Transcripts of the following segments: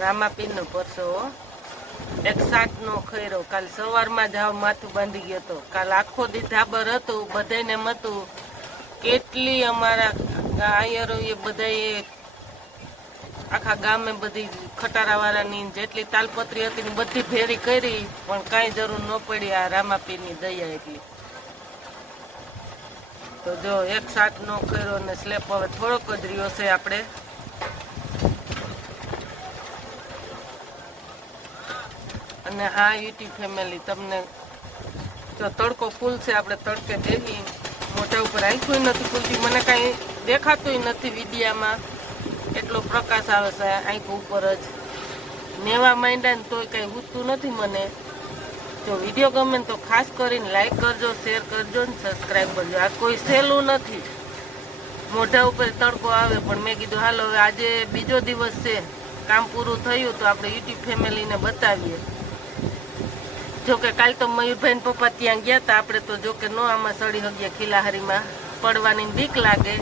રામાપીરનો પરસો 107નો ખૈરો. કાલ સવારમાં જ હાવ માથું બાંધી ગયો હતો. કાલ આખો દી ધાબર હતું, બધાને મતું. કેટલી અમારા આયરોએ બધાએ આખા ગામે બધી ખટારાવાળાની જેટલી તાલપત્રી હતી ને બધી ભેરી કરી, પણ કાંઈ જરૂર ન પડી આ રામાપીરની દયા એટલી. તો જો 107નો ખૈરો ને સ્લેપ હવે થોડોક જ રહ્યો છે આપણે. અને હા યુટ્યુબ ફેમિલી, તમને જો તડકો ફૂલ છે, આપણે તડકે દેવી. મોઢા ઉપર આંખું નથી ખુલતી, મને કાંઈ દેખાતું નથી વિડીયામાં. એટલો પ્રકાશ આવે છે આંખ ઉપર જ. નેવા માંડ્યા ને તોય કાંઈ ઉઠતું નથી મને. જો વિડીયો ગમે તો ખાસ કરીને લાઈક કરજો, શેર કરજો ને સબસ્ક્રાઈબ કરજો. આ કોઈ સહેલું નથી. મોઢા ઉપર તડકો આવે, પણ મેં કીધું હાલો હવે આજે બીજો દિવસ છે, કામ પૂરું થયું તો આપણે યુટ્યુબ ફેમિલીને બતાવીએ. જોકે કાલ તો મયુરભાઈ પપ્પા ત્યાં ગયા હતા, આપણે તો જોકે નો આમાં સડી હગ્યા ખીલાહારીમાં પડવાની બીક લાગે.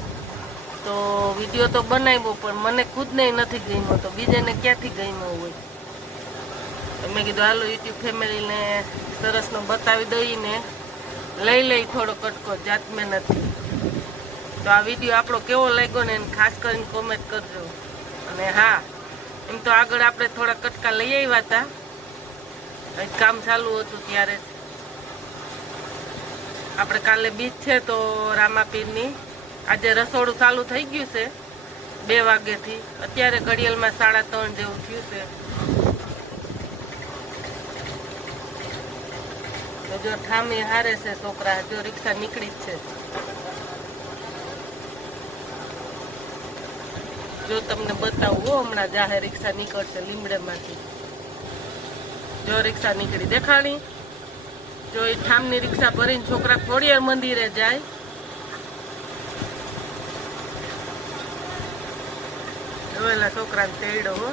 તો વિડીયો તો બનાવ્યો, પણ મને ખુદને નથી ગમ્યો, તો બીજાને ક્યાંથી ગમ્યો હોય. તો મેં કીધું હાલો યુટ્યુબ ફેમિલીને સરસનો બતાવી દઈને લઈ થોડો કટકો જાત મહેનતથી. તો આ વિડીયો આપણો કેવો લાગ્યો ને એને ખાસ કરીને કોમેન્ટ કરજો. અને હા, એમ તો આગળ આપણે થોડા કટકા લઈ આવ્યા હતા, કામ ચાલુ હતું ત્યારે. આપણે કાલે બીજ છે તો રામાપીરની આજે રસોડું ચાલુ થઈ ગયું છે 2 વાગ્યાથી. અત્યારે ઘડિયાળમાં 3:30 જેવું થયું છે. તો જો ઠામી હારે છે છોકરા, જો રિક્ષા નીકળી જ છે. જો તમને બતાવું હમણાં જાહેર રિક્ષા નીકળશે લીમડેમાંથી. જો રિક્ષા નીકળી દેખાણી. જો એ ઠામની રિક્ષા ભરીને છોકરા ખોડિયાર મંદિરે જાય. જોયેલા છોકરાને તેડો હો.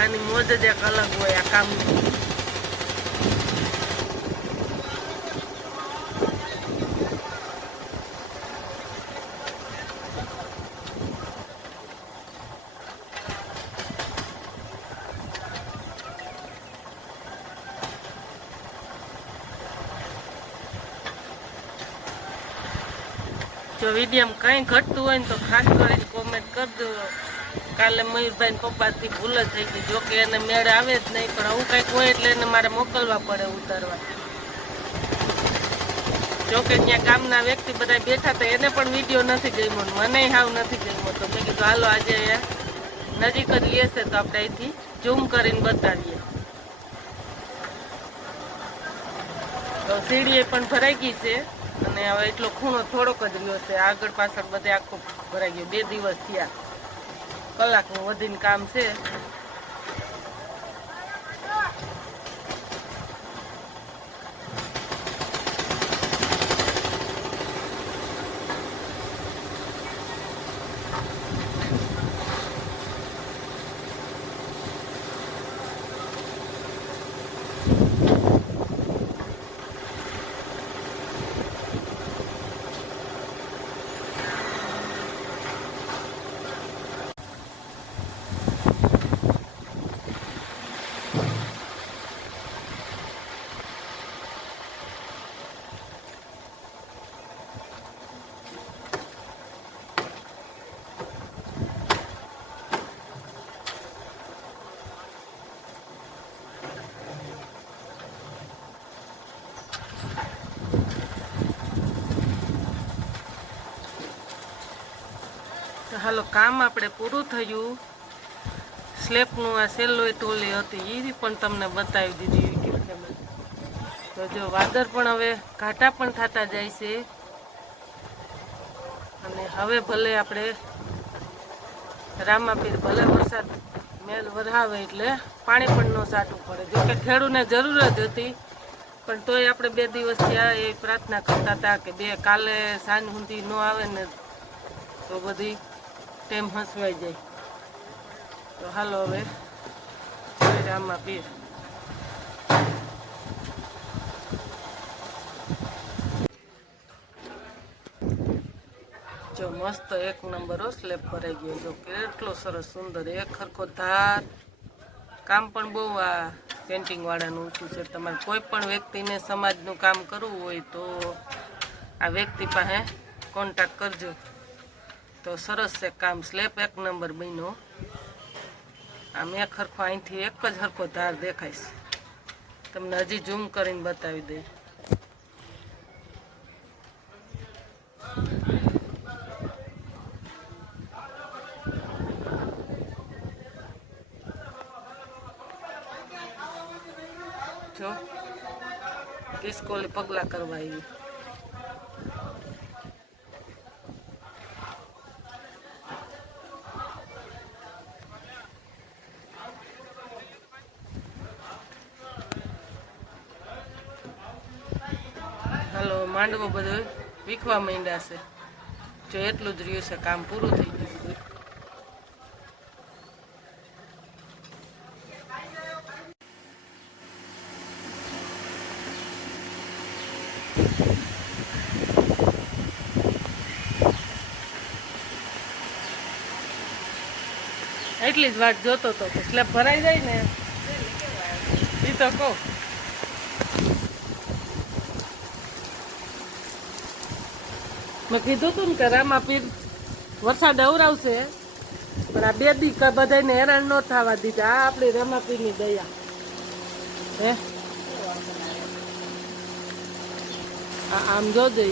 આની મોજ જ એક અલગ હોય આ કામની. જો વિડીયોમાં કંઈ ઘટતું હોય ને તો ખાસ કરીને કોમેન્ટ કરજો. કાલે મયુરભાઈ પપ્પાથી ભૂલ જ થઈ ગઈ. જોકે એને મેળ આવે જ નહીં, પણ હું કંઈક હોય એટલે એને મારે મોકલવા પડે ઉતારવા. જોકે ત્યાં ગામના વ્યક્તિ બધા બેઠા હતા, એને પણ વિડીયો નથી ગમ્યો, મને હાવ નથી ગમ્યો. તો મેં કીધું હાલો આજે નજીક જ લેશે તો આપણે અહીંથી ઝૂમ કરીને બતાવીએ. તો સીડીએ પણ ભરાઈ ગઈ છે, અને હવે એટલો ખૂણો થોડોક જ રહ્યો છે. આગળ પાછળ બધે આખો ભરાઈ ગયો. 2 દિવસ થયા, કલાકનું વધીને કામ છે. હાલો કામ આપણે પૂરું થયું. સ્લેપનું આ સેલોય ટોલી હતી એ પણ તમને બતાવી દીધી. તો જો વાદળ પણ હવે ઘાટા પણ થતા જાય છે. અને હવે ભલે આપણે રામાપીર ભલે વરસાદ મેલ વરાવે એટલે પાણી પણ ન સાટવું પડે. જોકે ખેડૂને જરૂર જ હતી, પણ તોય આપણે 2 દિવસ થયા એ પ્રાર્થના કરતા હતા કે કાલે સાંજ સુધી ન આવે ને તો બધી ટેમ હસવાઈ જાય. તો હાલો હવે રામાપીર. જો મસ્ત એક નંબર સ્લેબ ભરાઈ ગયો. જો કેટલો સરસ સુંદર એક ખરખો ધાર. કામ પણ બહુ આ પેન્ટિંગ વાળાનું ઊંચું છે. તમારે કોઈ પણ વ્યક્તિને સમાજનું કામ કરવું હોય તો આ વ્યક્તિ પાસે કોન્ટેક્ટ કરજો. તો સરસ છે કામ. સ્લેબ એક નંબર બન્યો. આમ એક હરખો અહીંથી એક જ હરખો ધાર દેખાય છે. તમને હજી ઝૂમ કરીને બતાવી દઈ. જો કિસકોલી પગલા કરવા આવી. હાલો માંડવો બધો વીખવા માંડ્યા છે. જો એટલું જ રહ્યું છે, કામ પૂરું થઈ ગયું. એટલી જ વાત જોતો હતો કે સ્લેબ ભરાઈ જાય ને એ તો કહું. મેં કીધું તું ને કે રામાપીર વરસાદ અવરાવશે, પણ આ 2 દી બધાને હેરાન ન થવા દીધા. આ આપણી રામાપીરની દયા હે. આમ જોજે